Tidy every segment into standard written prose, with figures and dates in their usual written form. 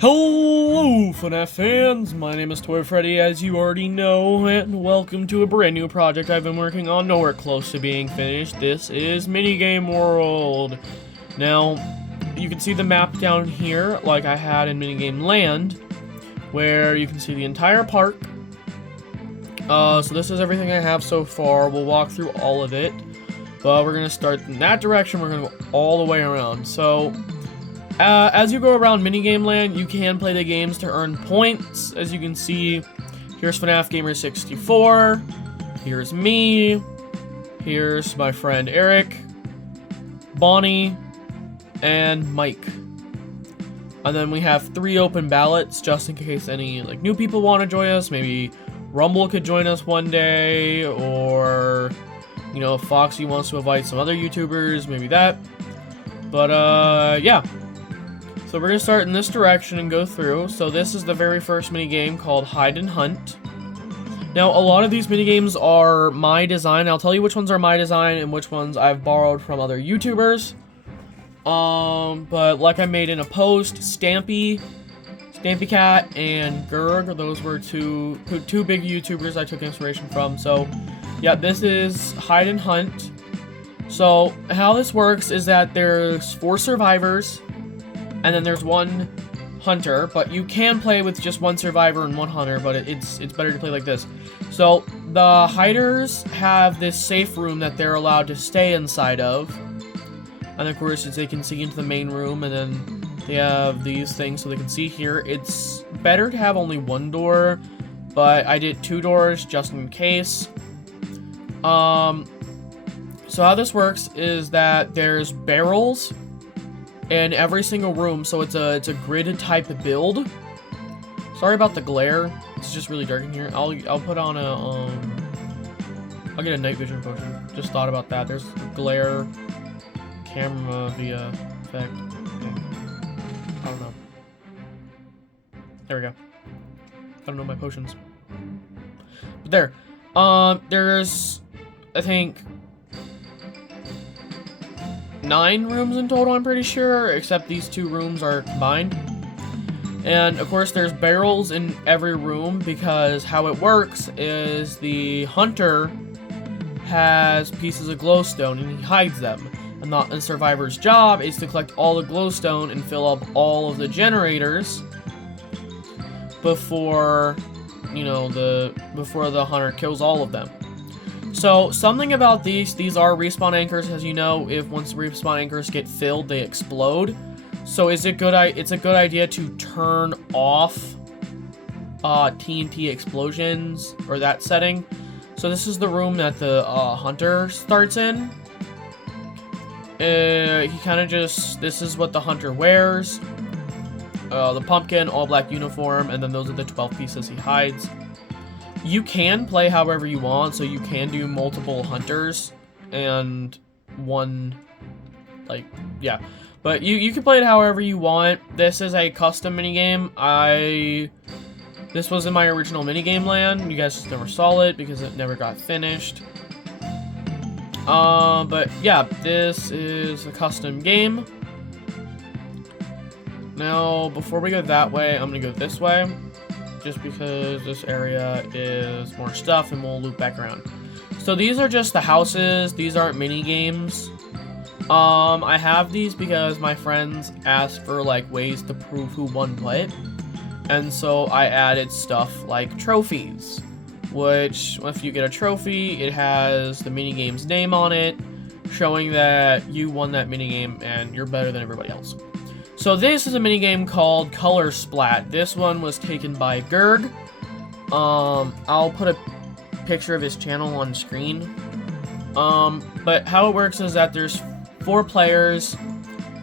Hello, FNAF fans! My name is Toy Freddy, as you already know, and welcome to a brand new project I've been working on, nowhere close to being finished. This is Minigame World. Now, you can see the map down here, like I had in Minigame Land, where you can see the entire park. So this is everything I have so far. We'll walk through all of it, but we're gonna start in that direction. We're gonna go all the way around. So, as you go around Minigame Land, you can play the games to earn points. As you can see, here's FNAF Gamer 64, here's me, here's my friend Eric, Bonnie, and Mike. And then we have 3 open ballots, just in case any new people want to join us. Maybe Rumble could join us one day, or, you know, if Foxy wants to invite some other YouTubers, maybe that. But, yeah. So we're going to start in this direction and go through. So this is the very first minigame called Hide and Hunt. Now, a lot of these minigames are my design. I'll tell you which ones are my design and which ones I've borrowed from other YouTubers. But like I made in a post, stampycat, and gerg, those were two big YouTubers I took inspiration from. So, yeah, this is Hide and Hunt. So, how this works is that there's 4 survivors, and then there's 1 hunter, but you can play with just 1 survivor and 1 hunter, but it's better to play like this. So, the hiders have this safe room that they're allowed to stay inside of. And of course, they can see into the main room, and then they have these things so they can see here. It's better to have only 1 door, but I did 2 doors just in case. So how this works is that there's barrels in every single room, so it's a gridded type of build. Sorry about the glare. It's just really dark in here. I'll put on a I'll get a night vision potion. Just thought about that. There's glare camera via effect. I don't know. There we go. I don't know my potions. But there. There's, I think, 9 rooms in total, I'm pretty sure, except these 2 rooms are combined. And of course there's barrels in every room, because how it works is the hunter has pieces of glowstone and he hides them. And the survivor's job is to collect all the glowstone and fill up all of the generators before, you know, before the hunter kills all of them. So, something about these are respawn anchors. As you know, once respawn anchors get filled, they explode. So it's a good idea to turn off TNT explosions, or that setting. So this is the room that the hunter starts in. He kind of this is what the hunter wears. The pumpkin, all black uniform, and then those are the 12 pieces he hides. You can play however you want, so you can do multiple hunters and 1, yeah. But you can play it however you want. This is a custom minigame. This was in my original minigame land. You guys just never saw it because it never got finished. But yeah, this is a custom game. Now, before we go that way, I'm gonna go this way, just because this area is more stuff, and we'll loop back around. So these are just the houses. These aren't mini games. I have these because my friends asked for ways to prove who won what, and so I added stuff like trophies, which if you get a trophy, it has the minigame's name on it, showing that you won that minigame and you're better than everybody else. So this is a minigame called Color Splat. This one was taken by gerg. I'll put a picture of his channel on screen. But how it works is that there's 4 players.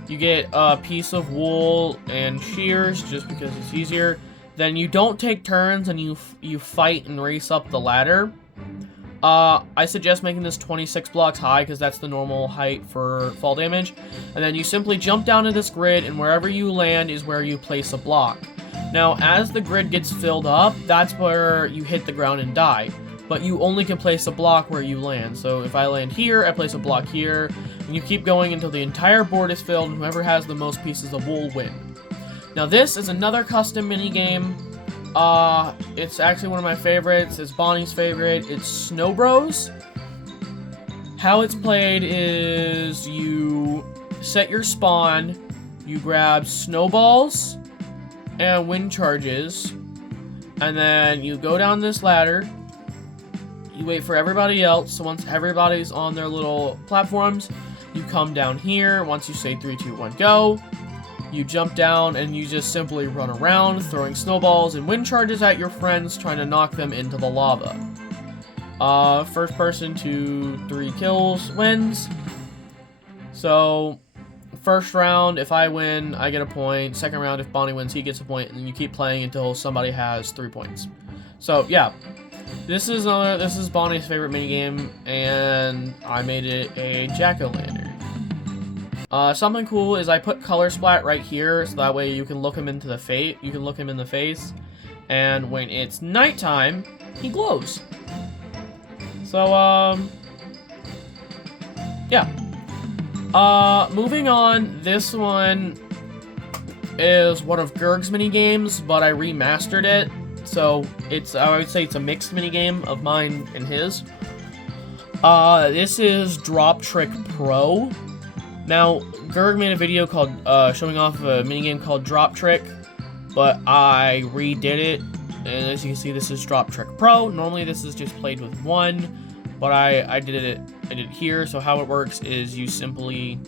You get a piece of wool and shears, just because it's easier. Then you don't take turns, and you fight and race up the ladder. I suggest making this 26 blocks high, because that's the normal height for fall damage. And then you simply jump down to this grid, and wherever you land is where you place a block. Now, as the grid gets filled up, that's where you hit the ground and die. But you only can place a block where you land. So if I land here, I place a block here, and you keep going until the entire board is filled, and whoever has the most pieces of wool win. Now this is another custom minigame. It's actually one of my favorites. It's Bonnie's favorite. It's Snow Bros. How it's played is you set your spawn, you grab snowballs and wind charges, and then you go down this ladder. You wait for everybody else, so once everybody's on their little platforms, you come down here. Once you say 3, 2, 1, go, you jump down and you just simply run around throwing snowballs and wind charges at your friends, trying to knock them into the lava. First person to 3 kills wins. So, first round, if I win, I get a point. Second round, if Bonnie wins, he gets a point, and you keep playing until somebody has 3 points. So, yeah. This is Bonnie's favorite minigame, and I made it a jack-o'-lantern. Something cool is I put color splat right here, so that way you can look him into the face. You can look him in the face, and when it's nighttime, he glows. So, yeah. Moving on, this one is one of gerg's minigames, but I remastered it. So, I would say it's a mixed minigame of mine and his. This is Drop Trick Pro. Now, gerg made a video called, showing off a minigame called Drop Trick, but I redid it, and as you can see, this is Drop Trick Pro. Normally, this is just played with one, but I did it here. So how it works is you simply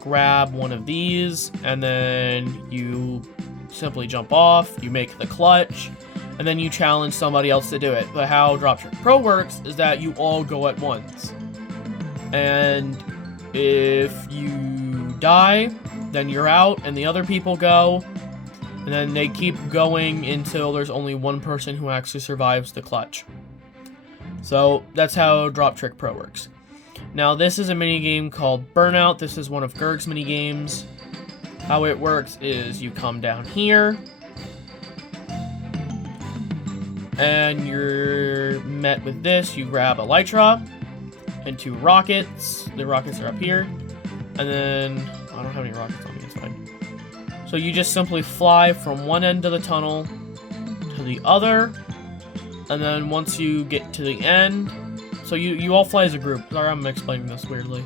grab one of these, and then you simply jump off, you make the clutch, and then you challenge somebody else to do it. But how Drop Trick Pro works is that you all go at once. And if you die, then you're out, and the other people go, and then they keep going until there's only one person who actually survives the clutch. So that's how Drop Trick Pro works. Now this is a minigame called Burnout. This is one of gerg's minigames. How it works is you come down here, and you're met with this. You grab elytra and 2 rockets. The rockets are up here. And then, I don't have any rockets on me, it's fine. So you just simply fly from one end of the tunnel to the other. And then once you get to the end, so you all fly as a group. Sorry, I'm explaining this weirdly.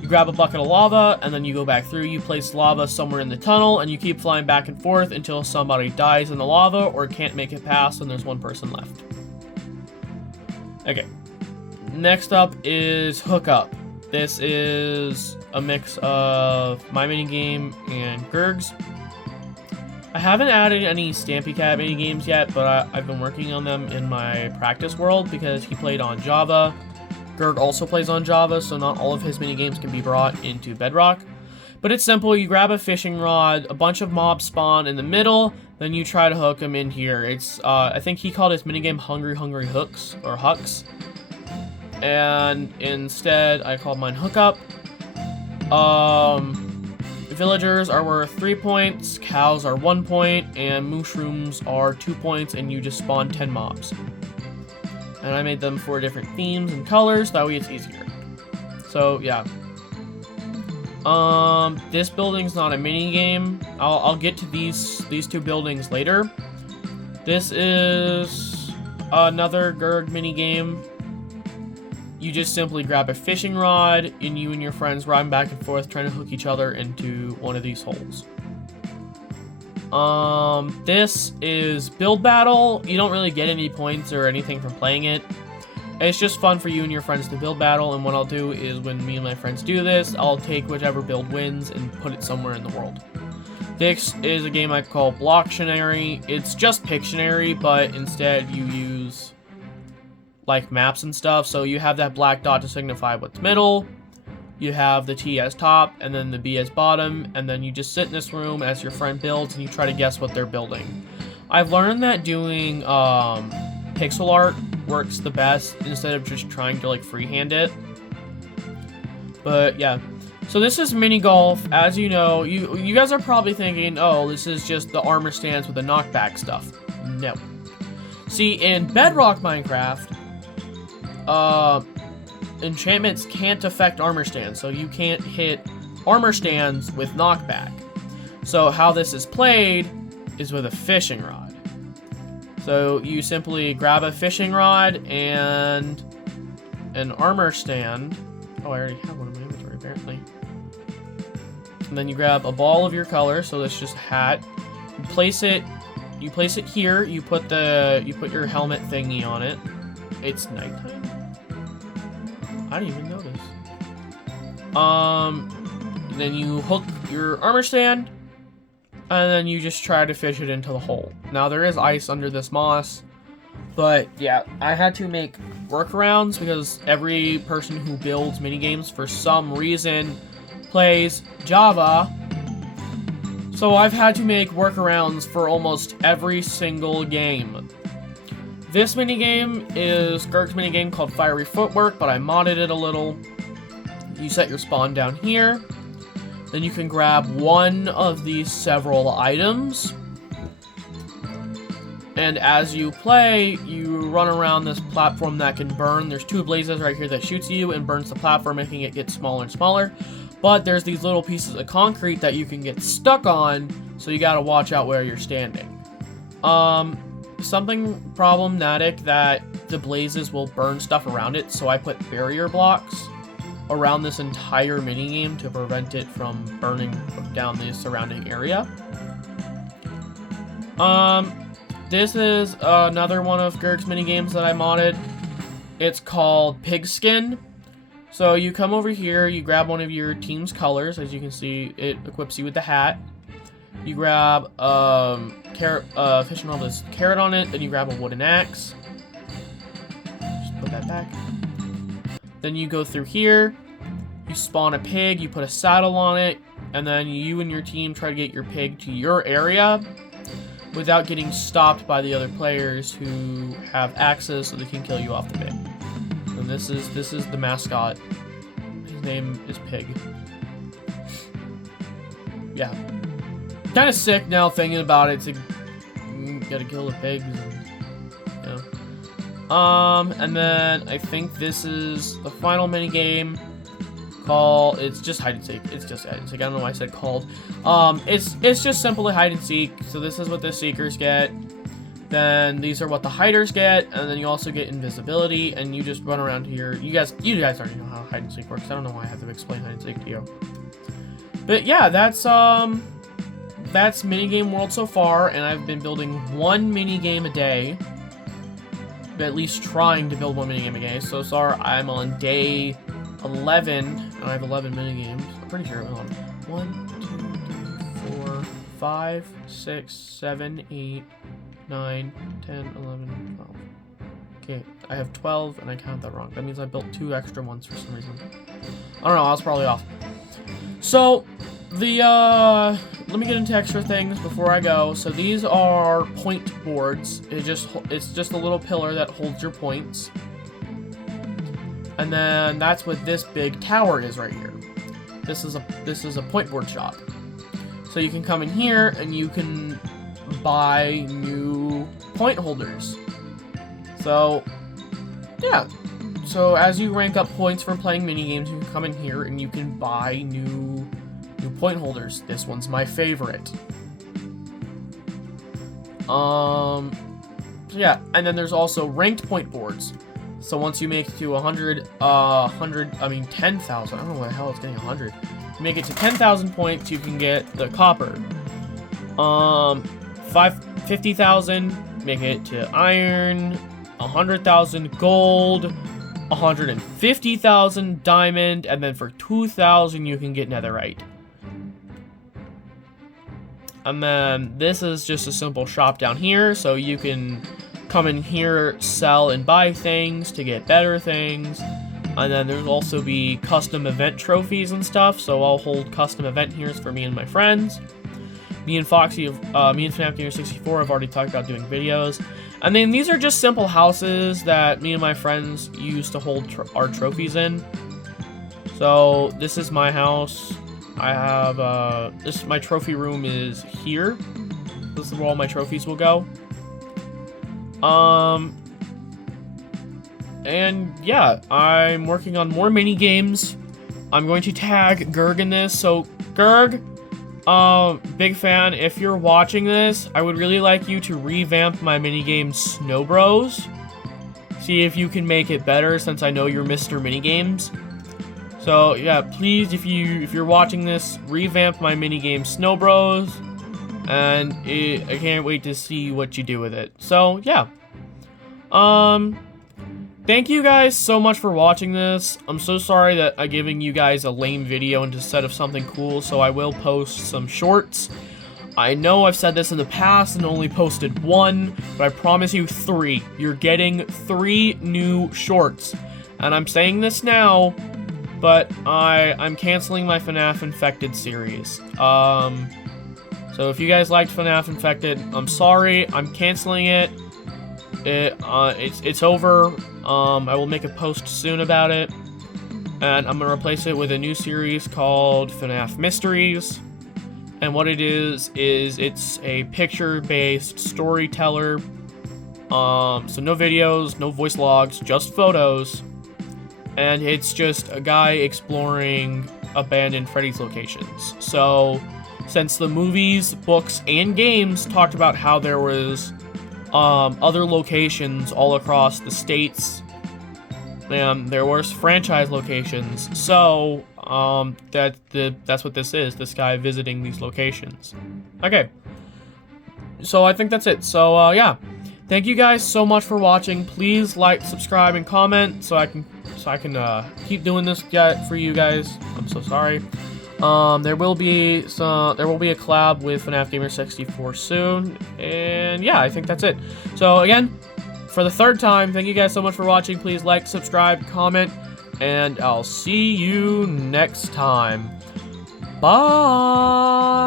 You grab a bucket of lava, and then you go back through. You place lava somewhere in the tunnel, and you keep flying back and forth until somebody dies in the lava or can't make it past, and there's one person left. Okay. Next up is Hookup. This is a mix of my minigame and gerg's. I haven't added any stampycat minigames yet, but I've been working on them in my practice world because he played on Java. Gerg also plays on Java, so not all of his minigames can be brought into Bedrock. But it's simple. You grab a fishing rod, a bunch of mobs spawn in the middle, then you try to hook them in here. It's, I think he called his minigame Hungry Hungry Hooks, or Hucks. And instead, I called mine Hookup. Villagers are worth 3 points, cows are 1 point, and mushrooms are 2 points, and you just spawn 10 mobs. And I made them for different themes and colors, that way it's easier. So, yeah. This building's not a mini game. I'll get to these 2 buildings later. This is another gerg mini game. You just simply grab a fishing rod, and you and your friends ride back and forth trying to hook each other into one of these holes. This is Build Battle. You don't really get any points or anything from playing it. It's just fun for you and your friends to build battle, and what I'll do is when me and my friends do this, I'll take whichever build wins and put it somewhere in the world. This is a game I call Blocktionary. It's just Pictionary, but instead you use like maps and stuff. So you have that black dot to signify what's middle, you have the T as top, and then the B as bottom, and then you just sit in this room as your friend builds and you try to guess what they're building. I've learned that doing pixel art works the best instead of just trying to like freehand it. But yeah, so this is mini golf. As you know, you guys are probably thinking, oh, this is just the armor stands with the knockback stuff. No. See, in Bedrock Minecraft, enchantments can't affect armor stands, so you can't hit armor stands with knockback. So how this is played is with a fishing rod. So you simply grab a fishing rod and an armor stand. Oh, I already have one in my inventory, apparently. And then you grab a ball of your color, so that's just a hat. You place it here, you put your helmet thingy on it. It's nighttime? I didn't even notice. Then you hook your armor stand, and then you just try to fish it into the hole. Now, there is ice under this moss, but yeah, I had to make workarounds because every person who builds minigames for some reason plays Java. So I've had to make workarounds for almost every single game. This minigame is gerg's minigame called Fiery Footwork, but I modded it a little. You set your spawn down here. Then you can grab one of these several items. And as you play, you run around this platform that can burn. There's two blazes right here that shoots you and burns the platform, making it get smaller and smaller. But there's these little pieces of concrete that you can get stuck on, so you gotta watch out where you're standing. Something problematic that the blazes will burn stuff around it, so I put barrier blocks around this entire minigame to prevent it from burning down the surrounding area. This is another one of gerg's minigames that I modded. It's called Pigskin. So you come over here, you grab one of your team's colors. As you can see, it equips you with the hat. You grab fishing rod with this carrot on it, then you grab a wooden axe. Just put that back. Then you go through here, you spawn a pig, you put a saddle on it, and then you and your team try to get your pig to your area without getting stopped by the other players who have axes so they can kill you off the pig. And this is the mascot. His name is Pig. Yeah. Kind of sick now thinking about it. Gotta kill the pigs. And, and then I think this is the final mini game. It's just hide and seek. It's just hide and seek. I don't know why I said called. It's just simply hide and seek. So this is what the seekers get. Then these are what the hiders get, and then you also get invisibility, and you just run around here. You guys already know how hide and seek works. I don't know why I have to explain hide and seek to you. But yeah, that's minigame world so far, and I've been building one minigame a day. At least trying to build one minigame a day. So far, I'm on day 11, and I have 11 minigames. I'm pretty sure I'm on 1, 2, 3, 4, 5, 6, 7, 8, 9, 10, 11, 12. Okay, I have 12, and I counted that wrong. That means I built 2 extra ones for some reason. I don't know, I was probably off. So, let me get into extra things before I go. So these are point boards. It's just a little pillar that holds your points. And then that's what this big tower is right here. This is a point board shop. So you can come in here and you can buy new point holders. So yeah. So as you rank up points from playing minigames, you can come in here and you can buy new point holders. This one's my favorite. So yeah, and then there's also ranked point boards. So once you make it to 10,000, I don't know what the hell it's getting 100. You make it to 10,000 points, you can get the copper. 50,000, make it to iron. 100,000 gold. 150,000 diamond, and then for 2,000 you can get netherite. And then this is just a simple shop down here, so you can come in here, sell and buy things to get better things. And then there'll also be custom event trophies and stuff, so I'll hold custom event here's for me and my friends. Me and FNAF Gamer 64 have already talked about doing videos. And then these are just simple houses that me and my friends use to hold our trophies in. So this is my house. I have my trophy room is here. This is where all my trophies will go. And yeah, I'm working on more mini games. I'm going to tag Gerg in this. So Gerg, big fan. If you're watching this, I would really like you to revamp my minigame Snow Bros. See if you can make it better, since I know you're Mr. Minigames. So yeah, please, if you're watching this, revamp my minigame Snow Bros. And I can't wait to see what you do with it. So yeah. Thank you guys so much for watching this. I'm so sorry that I'm giving you guys a lame video instead of something cool, so I will post some shorts. I know I've said this in the past and only posted 1, but I promise you 3. You're getting 3 new shorts. And I'm saying this now, but I'm canceling my FNAF Infected series. So if you guys liked FNAF Infected, I'm sorry, I'm canceling it. It's over. I will make a post soon about it, and I'm gonna replace it with a new series called FNAF Mysteries. And what it is it's a picture-based storyteller. So no videos, no voice logs, just photos, and it's just a guy exploring abandoned Freddy's locations. So since the movies, books, and games talked about how there was other locations all across the states, and there was franchise locations. So that's what this is. This guy visiting these locations. Okay, so I think that's it. So yeah, thank you guys so much for watching. Please like, subscribe, and comment so I can keep doing this for you guys. I'm so sorry. There will be a collab with FNAF Gamer 64 soon, and yeah, I think that's it. So again, for the 3rd time, thank you guys so much for watching. Please like, subscribe, comment, and I'll see you next time. Bye!